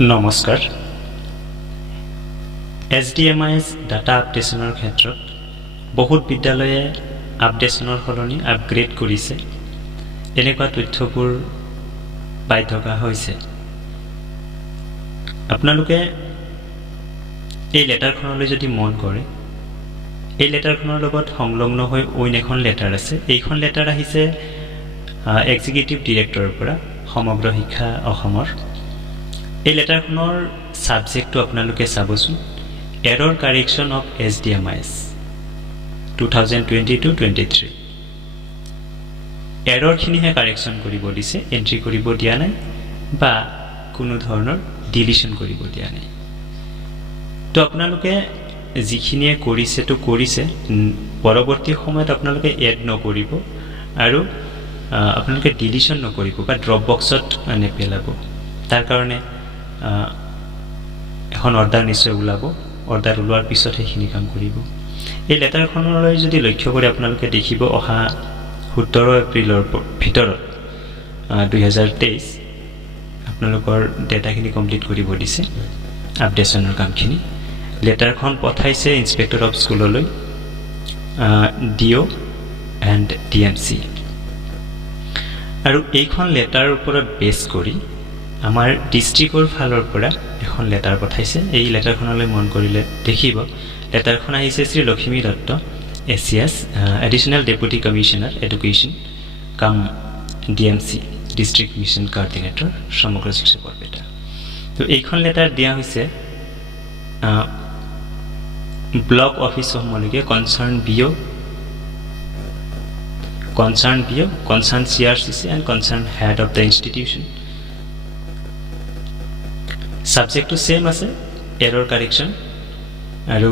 নমস্কাৰ SDMIS data আপডেশ্যনৰ ক্ষেত্ৰত বহুত বিদ্যালয়ে আপডেশ্যনৰ সলনি আপগ্ৰেড কৰিছে এনেকুৱা তথ্যবোৰ পাই থকা হৈছে আপোনালোকে এই লেটাৰখনলৈ যদি মন কৰে এই লেটাৰখনৰ লগত সংলগ্ন হৈ অইন এখন লেটাৰ আছে এইখন লেটাৰ আহিছে এক্সিকিউটিভ ডিৰেক্টৰৰ পৰা সমগ্ৰ শিক্ষা অসমৰ এই লেটাৰখনৰ সাবজেক্টটো আপোনালোকে চাবচোন এৰৰ কাৰেকশ্যন অফ SDMIS 2022-23 এৰৰখিনিহে কাৰেকশ্যন কৰিব দিছে এন্ট্ৰি কৰিব দিয়া নাই বা কোনো ধৰণৰ ডিলিশন কৰিব দিয়া নাই তো আপোনালোকে যিখিনিয়ে কৰিছে পৰৱৰ্তী সময়ত আপোনালোকে এড নকৰিব আৰু আপোনালোকে ডিলিশন নকৰিব বা ড্ৰপ বক্সত নেপেলাব তাৰ কাৰণে এখন অৰ্ডাৰ নিশ্চয় ওলাব অৰ্ডাৰ ওলোৱাৰ পিছত সেইখিনি কাম কৰিব এই লেটাৰখনলৈ যদি লক্ষ্য কৰি আপোনালোকে দেখিব অহা 17 এপ্ৰিলৰ ভিতৰত 2023 আপোনালোকৰ ডেটাখিনি কমপ্লিট কৰিব দিছে আপডেশ্যনৰ কামখিনি লেটাৰখন পঠাইছে ইন্সপেক্টৰ অফ স্কুললৈ DO এণ্ড DMC আৰু এইখন লেটাৰৰ ওপৰত বেছ কৰি আমাৰ ডিস্ট্ৰিক্টৰ ফালৰ পৰা এখন লেটাৰ পঠাইছে এই লেটাৰখনলৈ মন কৰিলে দেখিব লেটাৰখন আহিছে Shri Lakshmi Dutta ACS additional deputy commissioner education cum DMC district mission coordinator Samagra Shiksha Barpeta তো এইখন লেটাৰ দিয়া হৈছে ব্লক অফিস সমূহলৈকে concern BO concern CRCC and concerned head of the institution subject to same আছে error correction আৰু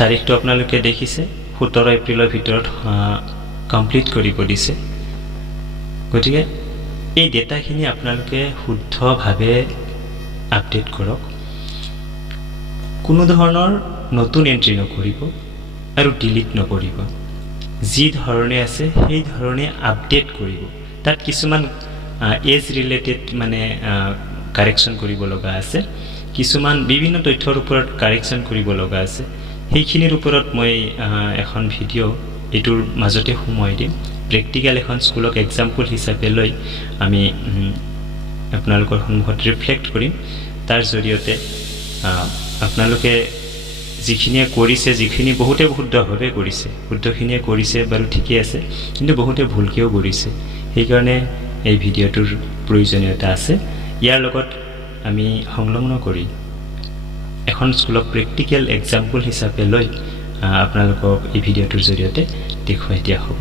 তাৰিখটো আপোনালোকে দেখিছে 17 এপ্ৰিলৰ ভিতৰত কমপ্লিট কৰিব দিছে গতিকে এই ডেটাখিনি আপোনালোকে শুদ্ধভাৱে আপডেট কৰক কোনো ধৰণৰ নতুন এন্ট্ৰি নকৰিব আৰু ডিলিট নকৰিব যি ধৰণে আছে সেই ধৰণে আপডেট কৰিব তাত কিছুমান এজ ৰিলেটেড মানে কাৰেকশ্যন কৰিব লগা আছে কিছুমান বিভিন্ন তথ্যৰ ওপৰত কাৰেকশ্যন কৰিব লগা আছে সেইখিনিৰ ওপৰত মই এখন ভিডিঅ' এটোৰ মাজতে সময় দিম প্ৰেক্টিক্যাল এখন স্কুলক এক্সাম্পল হিচাপে লৈ আমি আপোনালোকৰ সন্মুখত ৰিফ্লেক্ট কৰিম তাৰ জৰিয়তে আপোনালোকে যিখিনিয়ে কৰিছে যিখিনি বহুতে শুদ্ধভাৱে কৰিছে শুদ্ধখিনিয়ে কৰিছে বাৰু ঠিকই আছে কিন্তু বহুতে ভুলকেও কৰিছে সেইকাৰণে এই ভিডিঅ'টোৰ প্ৰয়োজনীয়তা আছে ইয়াৰ লগত আমি সংলগ্ন কৰি এখন স্কুলক প্ৰেক্টিক্যাল এক্সাম্পল হিচাপে লৈ আপোনালোকক এই ভিডিঅ'টোৰ জৰিয়তে দেখুৱাই দিয়া হ'ব